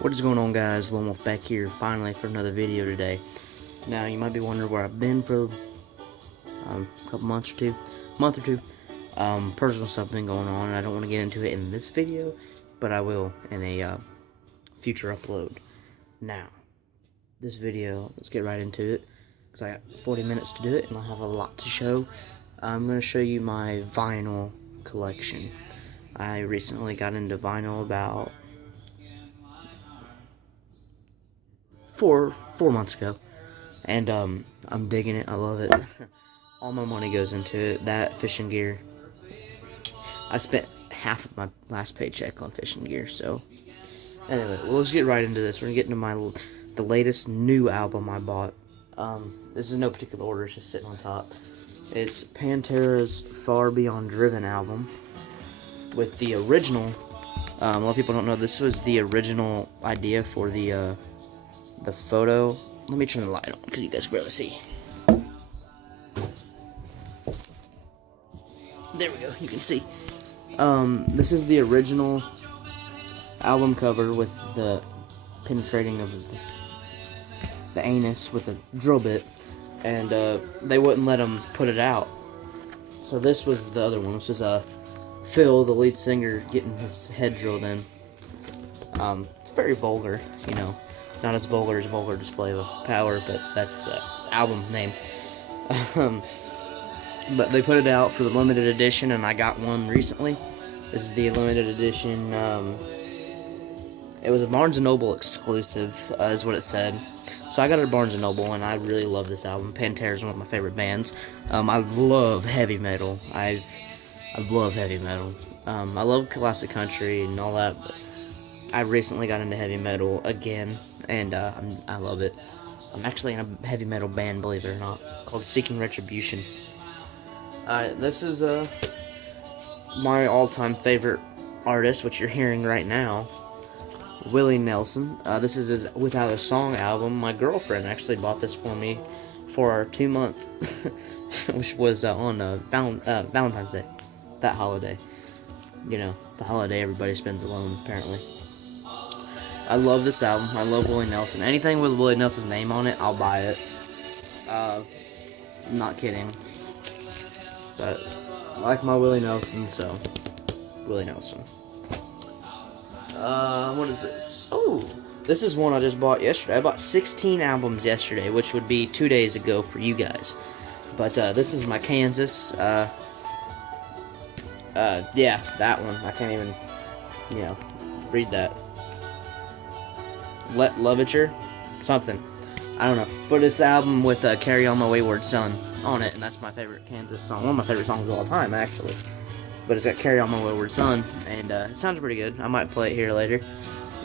What is going on, guys? Lone Wolf back here finally for another video today. Now you might be wondering where I've been for a couple months or month or two. Personal stuff been going on and I don't want to get into it in this video, but I will in a future upload. Now this video, let's get right into it because I got 40 minutes to do it and I have a lot to show. I'm going to show you my vinyl collection. I recently got into vinyl about four months ago, and I'm digging it. I love it. All my money goes into it. That fishing gear, I spent half of my last paycheck on fishing gear. So anyway, well, let's get right into this. We're gonna get into the latest new album I bought. This is no particular order, it's just sitting on top. It's Pantera's Far Beyond Driven album with the original. A lot of people don't know this was the original idea for the photo. Let me turn the light on because you guys can barely see. There we go, you can see. This is the original album cover with the penetrating of the anus with a drill bit, and they wouldn't let them put it out. So this was the other one. This is Phil, the lead singer, getting his head drilled in. It's very vulgar, you know. Not as vulgar as Vulgar Display of Power, but that's the album's name. But they put it out for the limited edition, and I got one recently. This is the limited edition. It was a Barnes & Noble exclusive, is what it said. So I got it at Barnes & Noble, and I really love this album. Pantera is one of my favorite bands. I love heavy metal. I love heavy metal. I love classic country and all that, but I recently got into heavy metal again, and I love it. I'm actually in a heavy metal band, believe it or not, called Seeking Retribution. This is my all-time favorite artist, which you're hearing right now, Willie Nelson. This is his Without a Song album. My girlfriend actually bought this for me for our 2-month, which was on Valentine's Day, that holiday. You know, the holiday everybody spends alone, apparently. I love this album. I love Willie Nelson. Anything with Willie Nelson's name on it, I'll buy it. I'm not kidding. But I like my Willie Nelson, so Willie Nelson. What is this? Oh, this is one I just bought yesterday. I bought 16 albums yesterday, which would be 2 days ago for you guys. But this is my Kansas. Yeah, that one. I can't even, read that. Lovature? Something. I don't know. But it's the album with Carry On My Wayward Son on it, and that's my favorite Kansas song. One of my favorite songs of all time, actually. But it's got Carry On My Wayward Son, and it sounds pretty good. I might play it here later.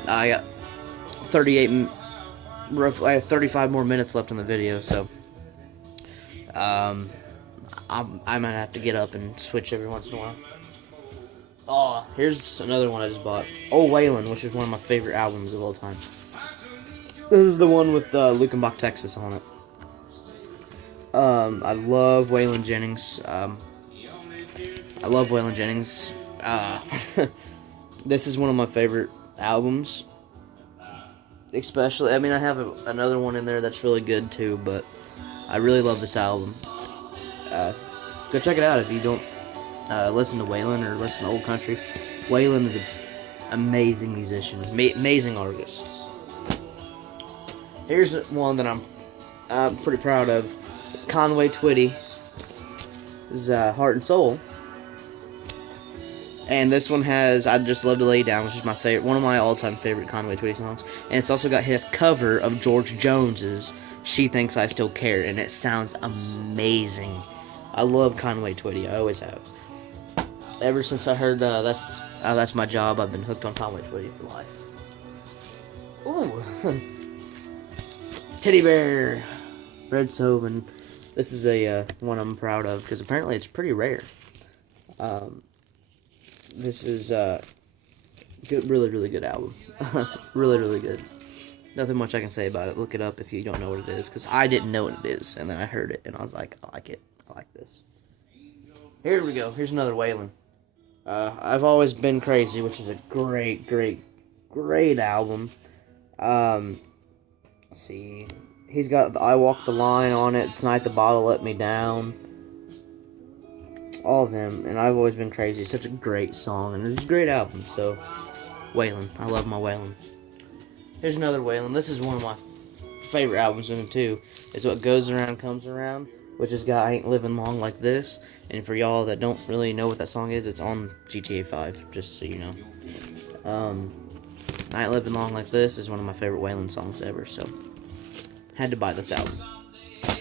I got 35 more minutes left in the video, so I might have to get up and switch every once in a while. Oh, here's another one I just bought. Oh, Waylon, which is one of my favorite albums of all time. This is the one with Luckenbach, Texas on it. I love Waylon Jennings. This is one of my favorite albums. Especially, I mean, I have another one in there that's really good too, but I really love this album. Go check it out if you don't listen to Waylon or listen to old country. Waylon is an amazing musician, amazing artist. Here's one that I'm pretty proud of. It's Conway Twitty. This is Heart and Soul. And this one has I Just Love to Lay Down, which is my favorite, one of my all-time favorite Conway Twitty songs. And it's also got his cover of George Jones's She Thinks I Still Care, and it sounds amazing. I love Conway Twitty. I always have. Ever since I heard That's My Job, I've been hooked on Conway Twitty for life. Ooh. Teddy Bear. Red Soven. This is a one I'm proud of because apparently it's pretty rare. This is good, really good album. really good. Nothing much I can say about it. Look it up if you don't know what it is, because I didn't know what it is, and then I heard it and I was like, I like it. I like this. Here we go. Here's another Waylon. I've Always Been Crazy, which is a great album. Let's see. He's got the I Walk the Line on it. Tonight the Bottle Let Me Down. All of them. And I've always been crazy. It's such a great song. And it's a great album. So, Waylon. I love my Waylon. Here's another Waylon. This is one of my favorite albums of him, too. It's What Goes Around Comes Around. Which has got I Ain't Living Long Like This. And for y'all that don't really know what that song is, it's on GTA 5. Just so you know. I Ain't Living Long Like This is one of my favorite Waylon songs ever. So, had to buy this album.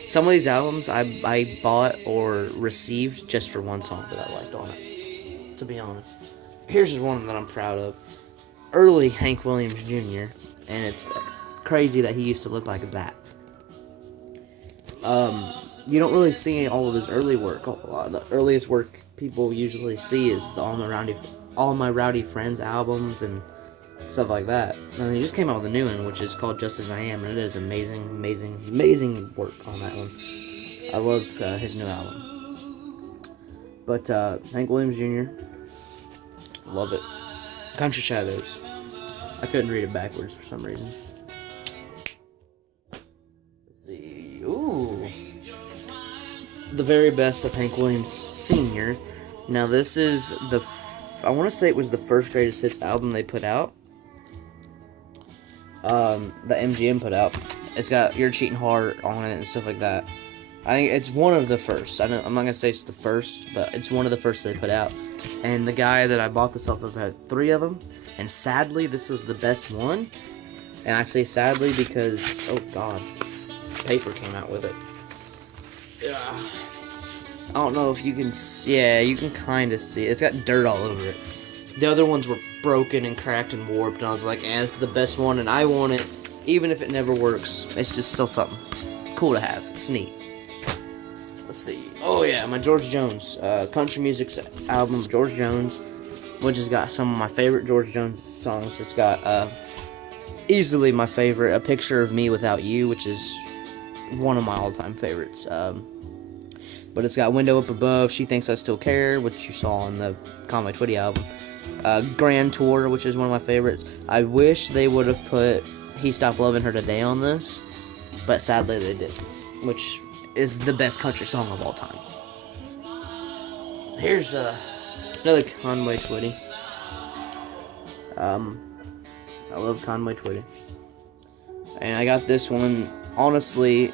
Some of these albums I bought or received just for one song that I liked on it, to be honest. Here's just one that I'm proud of. Early Hank Williams Jr., and it's crazy that he used to look like that. You don't really see all of his early work. The earliest work people usually see is the All My Rowdy Friends albums and stuff like that. And he just came out with a new one, which is called Just As I Am, and it is amazing work on that one. I love his new album. But Hank Williams Jr., love it. Country Shadows. I couldn't read it backwards for some reason. Let's see. Ooh. The Very Best of Hank Williams Sr. Now this is I want to say it was the first Greatest Hits album they put out. That MGM put out. It's got Your Cheating Heart on it and stuff like that. I think it's one of the first. I'm not going to say it's the first, but it's one of the first they put out. And the guy that I bought this off of had 3 of them. And sadly, this was the best one. And I say sadly because, oh god, paper came out with it. Yeah. I don't know if you can see. Yeah, you can kind of see it. It's got dirt all over it. The other ones were broken and cracked and warped, and I was like, it's the best one, and I want it, even if it never works. It's just still something cool to have. It's neat. Let's see. Oh yeah, my George Jones, country music album, George Jones, which has got some of my favorite George Jones songs. It's got easily my favorite, A Picture of Me Without You, which is one of my all-time favorites. But it's got Window Up Above, She Thinks I Still Care, which you saw on the Conway Twitty album. Grand Tour, which is one of my favorites. I wish they would have put He Stopped Loving Her Today on this, but sadly they didn't, which is the best country song of all time. Here's another Conway Twitty. I love Conway Twitty. And I got this one, honestly,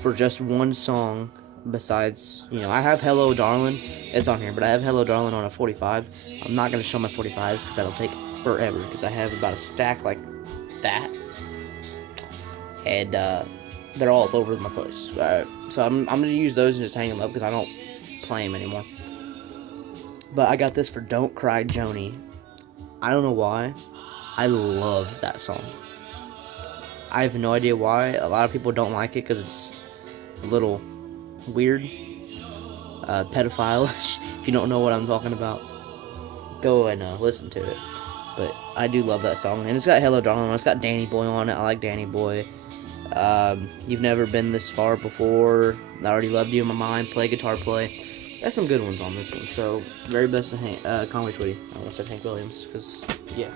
for just one song. Besides, I have Hello Darling. It's on here, but I have Hello Darling on a 45. I'm not going to show my 45s because that'll take forever because I have about a stack like that. And they're all over my place. So I'm going to use those and just hang them up because I don't play them anymore. But I got this for Don't Cry Joni. I don't know why. I love that song. I have no idea why. A lot of people don't like it because it's a little weird, pedophile-ish. If you don't know what I'm talking about, go and listen to it. But I do love that song, and it's got Hello Darling. It's got Danny Boy on it. I like Danny Boy. You've Never Been This Far Before. I Already Loved You in My Mind. Play Guitar Play. That's some good ones on this one. So Very Best of Conway Twitty. I almost said Hank Williams because yeah.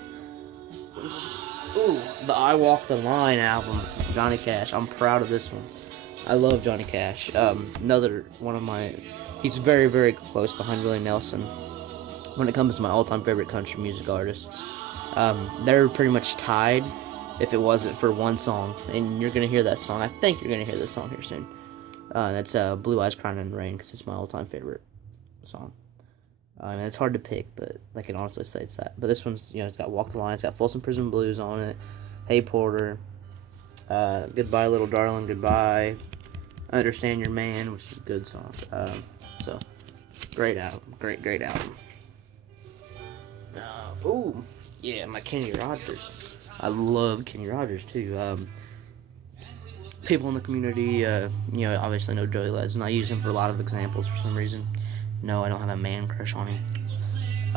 Ooh, the I Walk the Line album, Johnny Cash. I'm proud of this one. I love Johnny Cash. Another one of my... He's very, very close behind Willie Nelson when it comes to my all-time favorite country music artists. They're pretty much tied if it wasn't for one song. And you're going to hear that song. I think you're going to hear this song here soon. That's Blue Eyes Crying in the Rain because it's my all-time favorite song. And it's hard to pick, but I can honestly say it's that. But this one's, it's got Walk the Line. It's got Folsom Prison Blues on it. Hey Porter. Goodbye Little Darling, Goodbye. Understand Your Man, which is a good song. So, great album. Great album. Ooh, yeah, my Kenny Rogers. I love Kenny Rogers, too. People in the community, obviously know Joey Legend. I use him for a lot of examples for some reason. No, I don't have a man crush on him.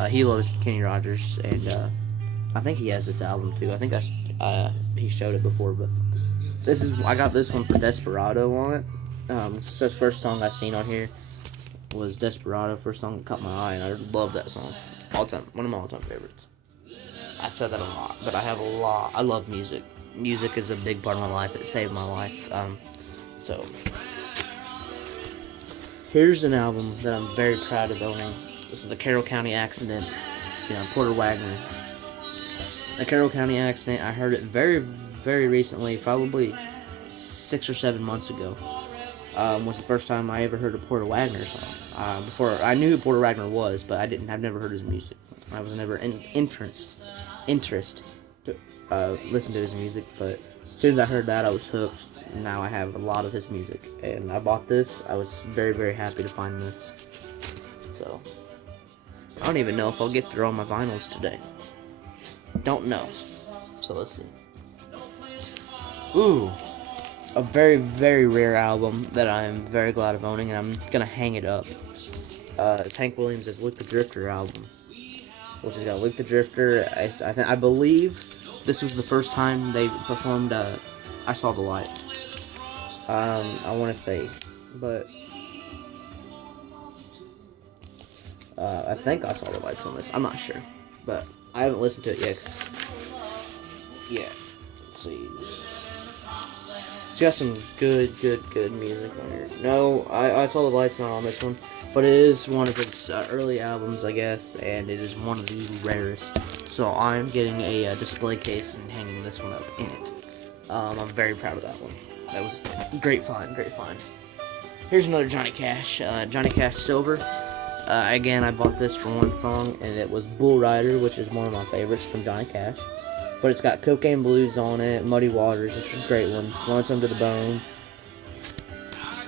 He loves Kenny Rogers, and I think he has this album, too. I think he showed it before, but I got this one for Desperado on it. So the first song I seen on here was Desperado. First song that caught my eye, and I love that song. All time, one of my all-time favorites. I said that a lot, but I have a lot. I love music. music is a big part of my life. It saved my life. So here's an album that I'm very proud of owning. This is the Carroll County Accident, Porter Wagoner. The Carroll County Accident, I heard it very, very recently, probably 6 or 7 months ago. Was the first time I ever heard a Porter Wagoner song. Before I knew who Porter Wagoner was, but I've never heard his music. I was never in interest to listen to his music. But as soon as I heard that, I was hooked. Now I have a lot of his music, and I bought this. I was very, very happy to find this. So I don't even know if I'll get through all my vinyls today. Don't know. So let's see. Ooh. A very, very rare album that I'm very glad of owning, and I'm gonna hang it up. Hank Williams' Luke the Drifter album, which has got Luke the Drifter. I believe this was the first time they performed I Saw the Light. I want to say, but I think I Saw the Lights on this. I'm not sure, but I haven't listened to it yet. Yeah, let's see. It's got some good music on here. No, I Saw the Lights not on this one, but it is one of his early albums, I guess, and it is one of the rarest. So I'm getting a display case and hanging this one up in it. I'm very proud of that one. That was great find. Here's another Johnny Cash. Johnny Cash Silver. Again, I bought this for one song, and it was Bull Rider, which is one of my favorites from Johnny Cash. But it's got Cocaine Blues on it, Muddy Waters, which is a great one, Lonesome to the Bone,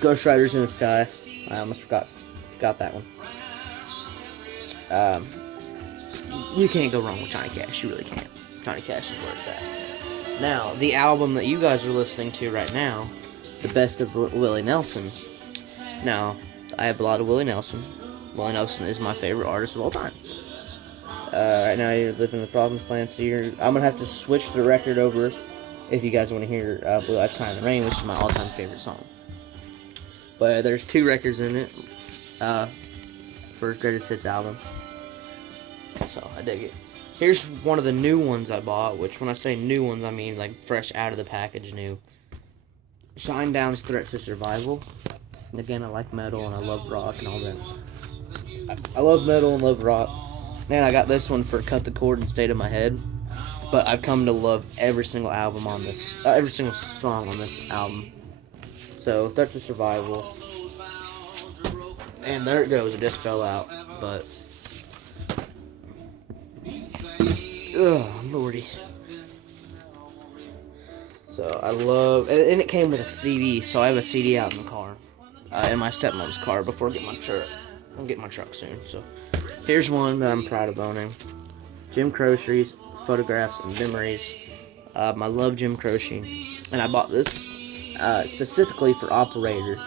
Ghost Riders in the Sky. I almost forgot that one. You can't go wrong with Johnny Cash. You really can't. Johnny Cash is where it's at. Now, the album that you guys are listening to right now, The Best of Willie Nelson. Now, I have a lot of Willie Nelson. Willie Nelson is my favorite artist of all time. Right now you're living in the Promised Land, so I'm gonna have to switch the record over if you guys want to hear Blue Eyes Crying in the Rain, which is my all-time favorite song. But there's 2 records in it for his greatest hits album, so I dig it. Here's one of the new ones I bought, which when I say new ones, I mean like fresh out of the package new. Shinedown's Threat to Survival. And again, I like metal and I love rock and all that. I love metal and love rock. Man, I got this one for Cut the Cord and State of My Head, but I've come to love every single album on this, every single song on this album. So, Threat to Survival, and there it goes, it just fell out, but, lordy. So, I love, and it came with a CD, so I have a CD out in the car, in my stepmom's car before I get my truck. I'll get my truck soon, so. Here's one that I'm proud of owning. Jim Croce's Photographs and Memories. I love Jim Croce, and I bought this specifically for Operator,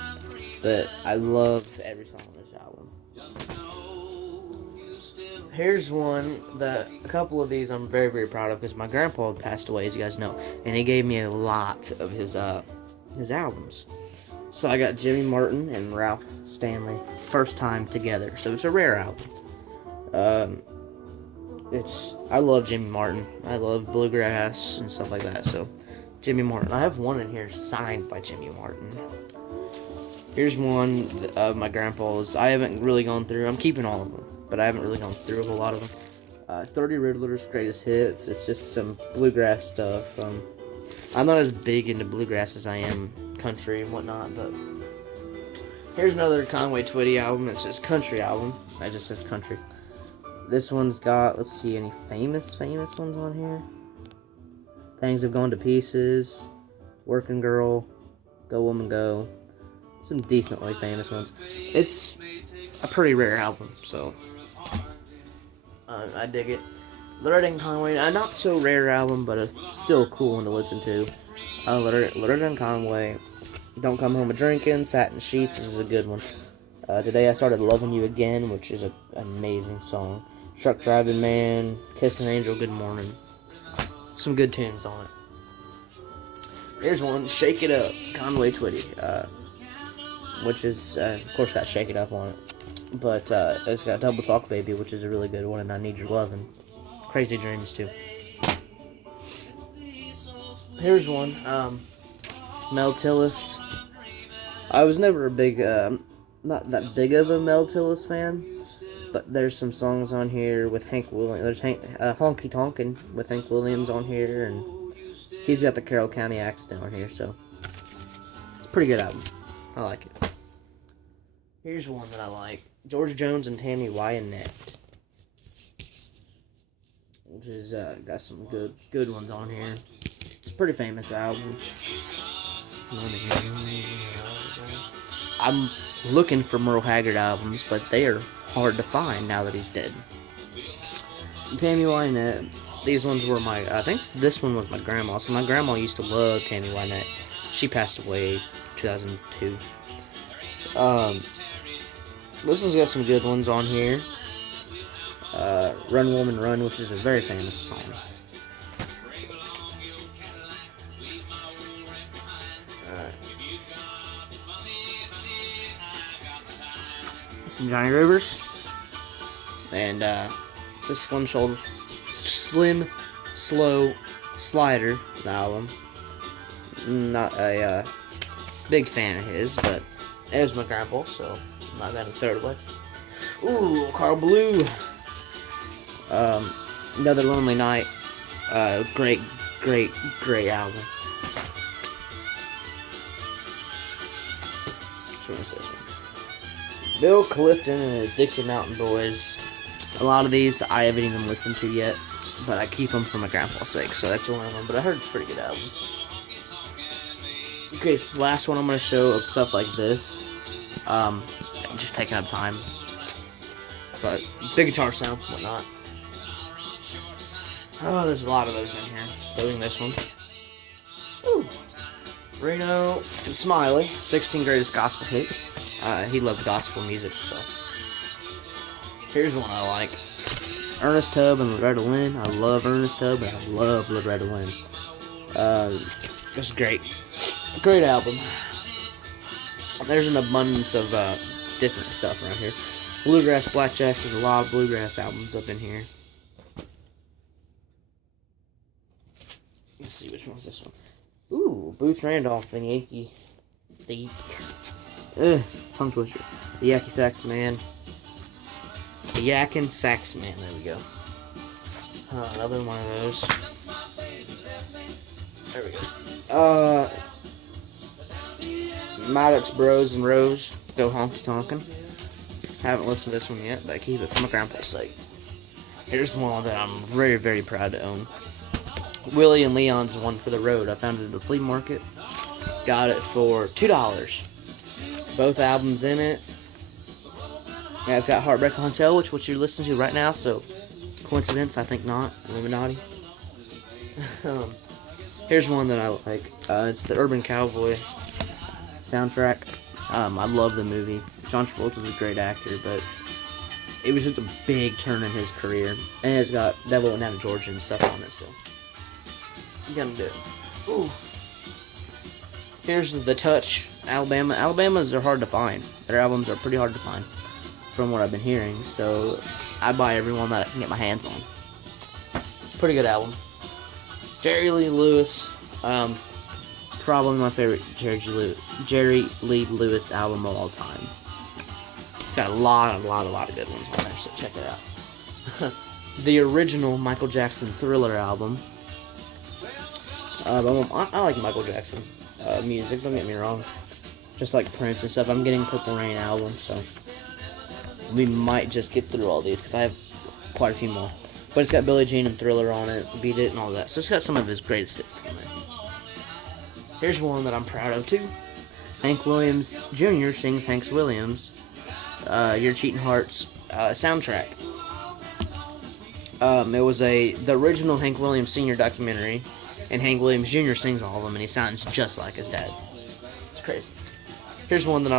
but I love every song on this album. Here's one that, a couple of these I'm very, very proud of because my grandpa had passed away, as you guys know, and he gave me a lot of his albums. So I got Jimmy Martin and Ralph Stanley, First Time Together, so it's a rare album. I love Jimmy Martin. I love bluegrass and stuff like that. So, Jimmy Martin. I have one in here signed by Jimmy Martin. Here's one of my grandpa's. I haven't really gone through. I'm keeping all of them, but I haven't really gone through a lot of them. 30 Riddler's Greatest Hits. It's just some bluegrass stuff. I'm not as big into bluegrass as I am country and whatnot, but here's another Conway Twitty album. It's just country album. It just says country. This one's got, let's see, any famous ones on here? Things Have Gone to Pieces, Working Girl, Go Woman Go. Some decently famous ones. It's a pretty rare album, so I dig it. Loretta and Conway, a not so rare album, but still a cool one to listen to. Loretta and Conway, Don't Come Home a Drinkin', Satin Sheets, this is a good one. Today I Started Loving You Again, which is an amazing song. Truck Driving Man, Kiss an Angel, Good Morning. Some good tunes on it. Here's one, Shake It Up, Conway Twitty, which is, of course, got Shake It Up on it. But it's got Double Talk Baby, which is a really good one, and I Need Your Lovin'. Crazy Dreams, too. Here's one. Mel Tillis. I was never a big, not that big of a Mel Tillis fan, but there's some songs on here with Hank Williams. There's Honky Tonkin' with Hank Williams on here, and he's got the Carroll County accent on here, so it's a pretty good album. I like it. Here's one that I like. George Jones and Tammy Wynette, which is got some good ones on here. It's a pretty famous album. I'm looking for Merle Haggard albums, but they are hard to find now that he's dead. Tammy Wynette. These ones were I think this one was my grandma's. So my grandma used to love Tammy Wynette. She passed away 2002. This has got some good ones on here. Run Woman Run, which is a very famous song. Some Johnny Rivers. And it's a Slim Slow Slider album. Not a big fan of his, but it was my grandpa, so I'm not gonna throw it away. Ooh, Carl Blue. Another Lonely Night. Great album. Which one is this one? Bill Clifton and his Dixie Mountain Boys. A lot of these I haven't even listened to yet, but I keep them for my grandpa's sake, so that's one of them. But I heard it's a pretty good album. Okay, so the last one I'm going to show of stuff like this. Just taking up time. But big guitar sound, whatnot. Oh, there's a lot of those in here. Including this one. Ooh. Reno and Smiley, 16 Greatest Gospel Hits. He loved gospel music, so. Here's one I like. Ernest Tubb and Loretta Lynn. I love Ernest Tubb, and I love Loretta Lynn. It's great. Great album. There's an abundance of different stuff around here. Bluegrass Blackjack. There's a lot of bluegrass albums up in here. Let's see, which one's this one? Ooh, Boots Randolph and Yankee. Tongue twister. The Yankee Sax Man. The Yakin Sax Man. There we go. Another one of those. There we go. Maddox Bros and Rose. Go Honky Tonkin'. Haven't listened to this one yet, but I keep it for my grandpa's sake. Here's one that I'm very, very proud to own. Willie and Leon's One for the Road. I found it at the flea market. Got it for $2. Both albums in it. Yeah, it's got Heartbreak Hotel, which is what you're listening to right now, so coincidence? I think not. Illuminati. Here's one that I like. It's the Urban Cowboy soundtrack. I love the movie. John Travolta was a great actor, but it was just a big turn in his career. And it's got Devil Went Down to Georgia and stuff on it, so you gotta do it. Ooh. Here's The Touch, Alabama. Alabamas are hard to find. Their albums are pretty hard to find, from what I've been hearing, so I buy every one that I can get my hands on. Pretty good album. Jerry Lee Lewis, probably my favorite Jerry Lee Lewis album of all time. It's got a lot of good ones on there, so check it out. The original Michael Jackson Thriller album. I like Michael Jackson music, don't get me wrong. Just like Prince and stuff. I'm getting Purple Rain album, so we might just get through all these because I have quite a few more. But it's got Billie Jean and Thriller on it, Beat It, and all that. So it's got some of his greatest hits on there. Here's one that I'm proud of too. Hank Williams Jr. sings Hank Williams' Your Cheating Hearts soundtrack. It was the original Hank Williams Sr. documentary, and Hank Williams Jr. sings all of them, and he sounds just like his dad. It's crazy. Here's one that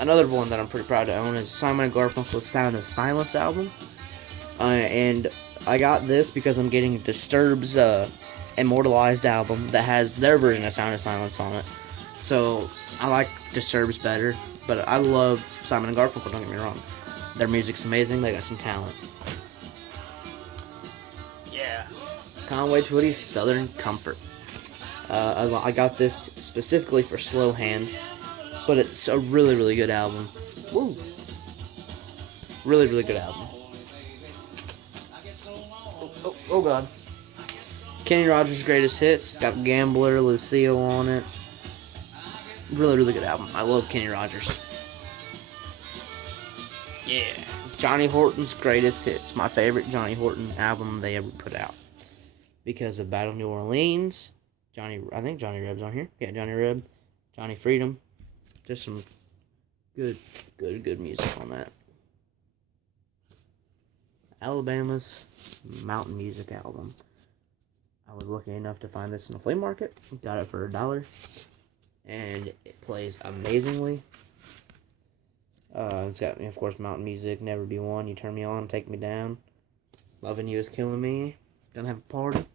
another one that I'm pretty proud to own is Simon & Garfunkel's Sound of Silence album. And I got this because I'm getting Disturbed's Immortalized album that has their version of Sound of Silence on it. So I like Disturbed's better, but I love Simon & Garfunkel, don't get me wrong. Their music's amazing, they got some talent. Yeah. Conway Twitty, Southern Comfort. I got this specifically for Slow Hand, but it's a really, really good album. Woo! Really, really good album. Oh God. Kenny Rogers' Greatest Hits. Got Gambler, Lucille on it. Really, really good album. I love Kenny Rogers. Yeah. Johnny Horton's Greatest Hits. My favorite Johnny Horton album they ever put out. Because of Battle of New Orleans. I think Johnny Reb's on here. Yeah, Johnny Reb. Johnny Freedom. Just some good music on that. Alabama's Mountain Music album. I was lucky enough to find this in a flea market. Got it for $1. And it plays amazingly. It's got, of course, Mountain Music, Never Be One, You Turn Me On, Take Me Down. Loving You Is Killing Me. Gonna Have a Party.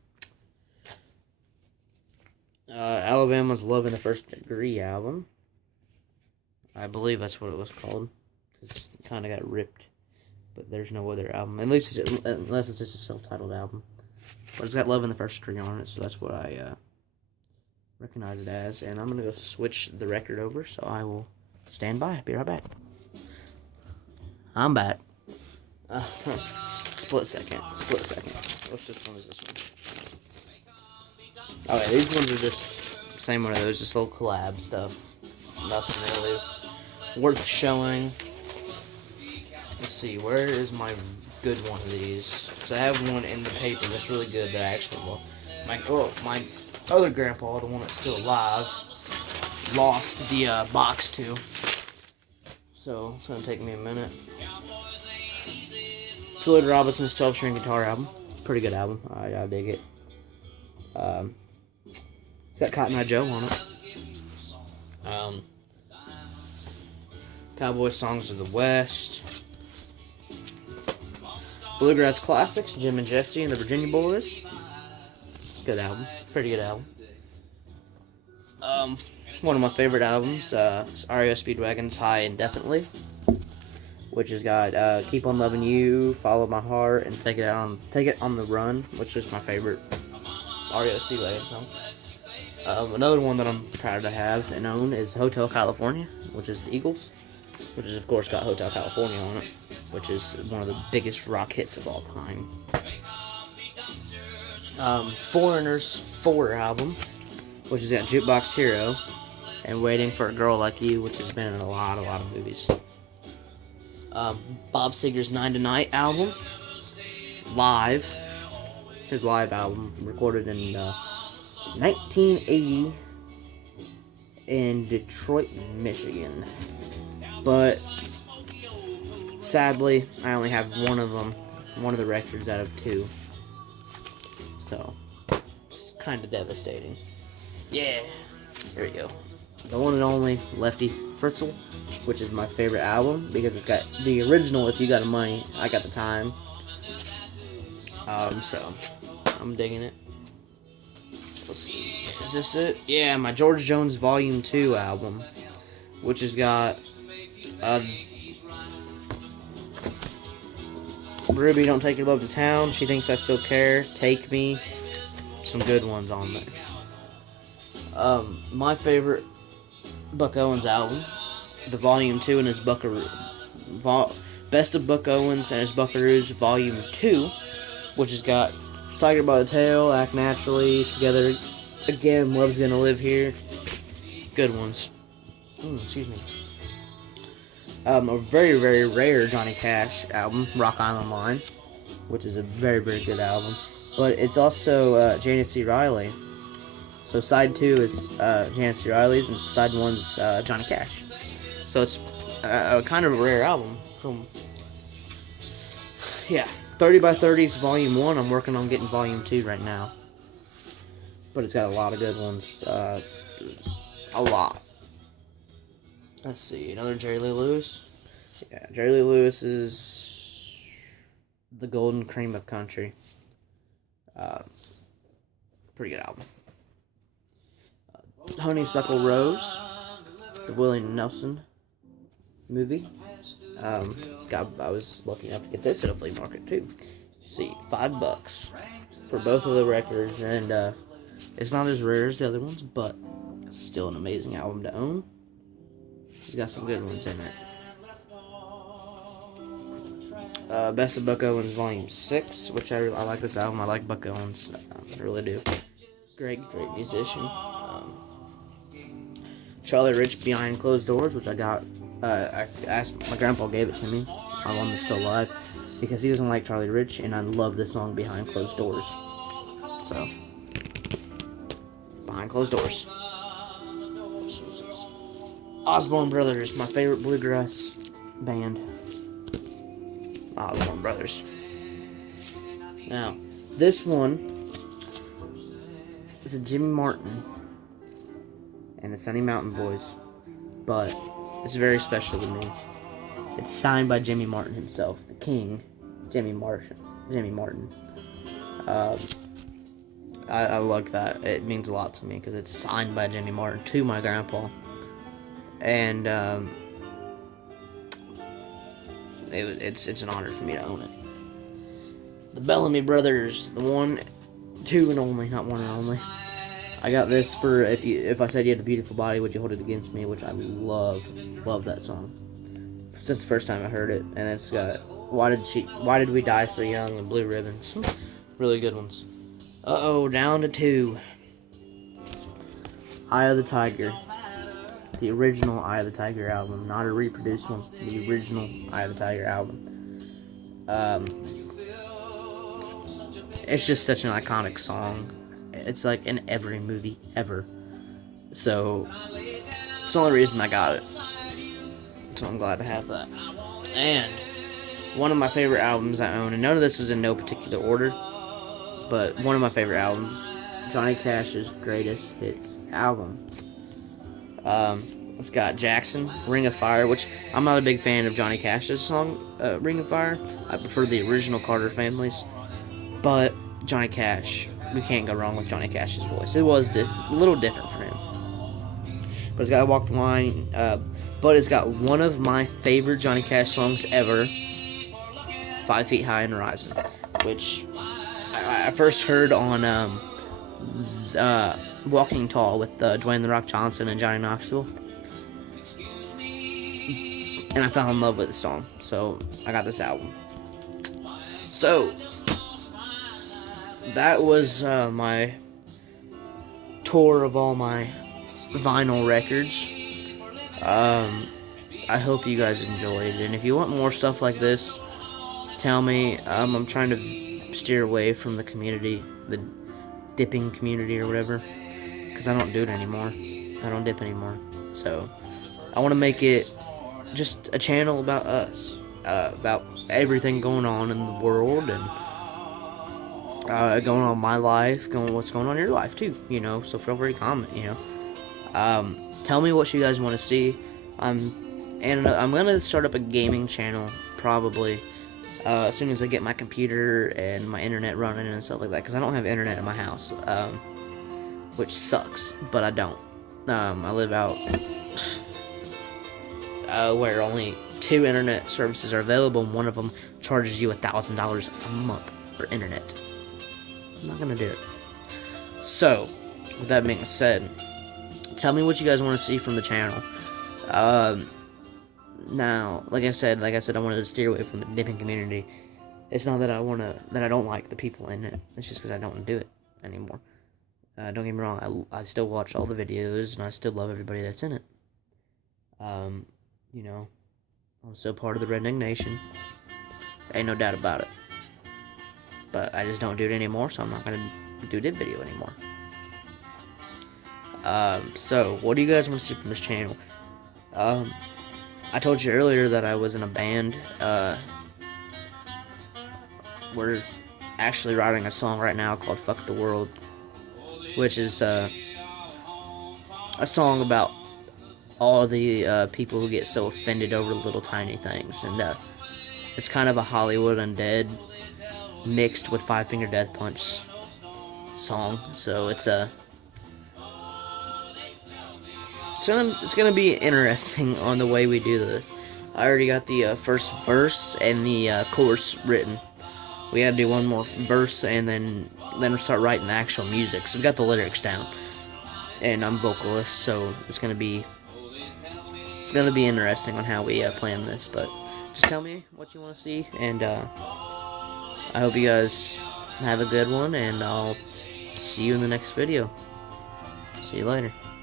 Alabama's Love in the First Degree album. I believe that's what it was called. Because it kind of got ripped. But there's no other album. Unless it's just a self-titled album. But it's got Love in the First Degree on it, so that's what I recognize it as. And I'm going to go switch the record over, so I will stand by. Be right back. I'm back. Split second. What's this one? Is this one? Okay, these ones are just same one of those, just little collab stuff. Nothing really worth showing. Let's see, where is my good one of these? Because I have one in the paper that's really good that I actually love. My other grandpa, the one that's still alive, lost the box to. So it's going to take me a minute. Floyd Robinson's 12-string guitar album. Pretty good album. I dig it. It's got Cotton Eye Joe on it. Cowboy Songs of the West. Bluegrass Classics, Jim and Jesse and the Virginia Boys. Good album. Pretty good album. One of my favorite albums is REO Speedwagon's High Indefinitely, which has got Keep on Loving You, Follow My Heart, and Take It on the Run, which is my favorite REO Speedwagon song. Another one that I'm proud to have and own is Hotel California, which is the Eagles, which has of course got Hotel California on it, which is one of the biggest rock hits of all time. Foreigner's 4 album, which has got Jukebox Hero and Waiting for a Girl Like You, which has been in a lot of movies. Bob Seger's 9 to Night album, live, his live album, recorded in 1980 in Detroit, Michigan. But sadly, I only have one of the records out of 2. So, it's kind of devastating. Yeah, there we go. The one and only Lefty Fritzl, which is my favorite album because it's got the original If You Got the Money, I Got the Time. So I'm digging it. Let's see, is this it? Yeah, my George Jones Volume 2 album, which has got Ruby, Don't Take Your Love to Town, She Thinks I Still Care, Take Me, some good ones on there. My favorite Buck Owens album, the Volume 2 and his Buckaroo, Best of Buck Owens and his Buckaroos Volume 2, which has got Tiger by the Tail, Act Naturally, Together Again, Love's Gonna Live Here. Good ones. Excuse me. A very, very rare Johnny Cash album, Rock Island Line, which is a very, very good album. But it's also Janet C. Riley. So side 2 is Janet C. Riley's, and side 1's Johnny Cash. So it's a kind of a rare album. Yeah, 30 by 30's Volume 1. I'm working on getting Volume 2 right now. But it's got a lot of good ones. A lot. Let's see, another Jerry Lee Lewis. Yeah, Jerry Lee Lewis is the golden cream of country. Pretty good album. Honeysuckle Rose, the Willie Nelson movie. I was lucky enough to get this at a flea market too. See, $5 for both of the records, and It's not as rare as the other ones, but it's still an amazing album to own. It's got some good ones in it. Best of Buck Owens Volume 6, which I like this album. I like Buck Owens. I really do. Great musician. Charlie Rich Behind Closed Doors, which I got. I asked, my grandpa gave it to me. My mom is still alive because he doesn't like Charlie Rich, and I love this song Behind Closed Doors. So, Behind Closed Doors. Osborne Brothers, my favorite bluegrass band. Osborne Brothers. Now, this one is a Jimmy Martin and the Sunny Mountain Boys, but it's very special to me. It's signed by Jimmy Martin himself, the king, Jimmy Martin. I like that. It means a lot to me because it's signed by Jimmy Martin to my grandpa, and it's an honor for me to own it. The Bellamy Brothers, the one, two and only, not one and only. I got this for if I said you had a beautiful body, would you hold it against me? Which I love that song since the first time I heard it, and it's got why did we die so young and Blue Ribbons, really good ones. Down to 2. Eye of the Tiger, the original Eye of the Tiger album, not a reproduced one. The original Eye of the Tiger album. It's just such an iconic song. It's like in every movie ever. So, it's the only reason I got it. So I'm glad to have that. And one of my favorite albums I own, and none of this was in no particular order, but one of my favorite albums, Johnny Cash's Greatest Hits album. It's got Jackson, Ring of Fire, which I'm not a big fan of Johnny Cash's song, Ring of Fire. I prefer the original Carter Families, but Johnny Cash, we can't go wrong with Johnny Cash's voice. It was a little different for him. But it's got Walk the Line, but it's got one of my favorite Johnny Cash songs ever, 5 Feet High and Rising, which I first heard on Walking Tall with Dwayne The Rock Johnson and Johnny Knoxville. And I fell in love with the song, so I got this album. So, that was my tour of all my vinyl records. I hope you guys enjoyed, and if you want more stuff like this, tell me. I'm trying to steer away from the community, the dipping community or whatever, because I don't do it anymore. I don't dip anymore. So, I want to make it just a channel about us, about everything going on in the world, and going on in my life, what's going on in your life too, so feel free to comment, tell me what you guys want to see. I'm gonna start up a gaming channel, probably, as soon as I get my computer and my internet running and stuff like that, because I don't have internet in my house, which sucks, but I don't. I live out where only 2 internet services are available, and one of them charges you $1,000 a month for internet. I'm not gonna do it. So, with that being said, tell me what you guys want to see from the channel. Now, like I said, I wanted to steer away from the dipping community. It's not that I don't like the people in it. It's just because I don't do it anymore. Don't get me wrong. I still watch all the videos, and I still love everybody that's in it. I'm still part of the Redneck Nation. Ain't no doubt about it. But I just don't do it anymore, so I'm not gonna do this video anymore. So what do you guys want to see from this channel? I told you earlier that I was in a band. We're actually writing a song right now called Fuck the World, which is a song about all the people who get so offended over little tiny things, and it's kind of a Hollywood Undead mixed with Five Finger Death Punch song, so it's gonna be interesting on the way we do this. I already got the first verse and the chorus written. We gotta do one more verse and then then start writing the actual music. So we got the lyrics down, and I'm vocalist, so it's gonna be interesting on how we plan this. But just tell me what you want to see, and I hope you guys have a good one, and I'll see you in the next video. See you later.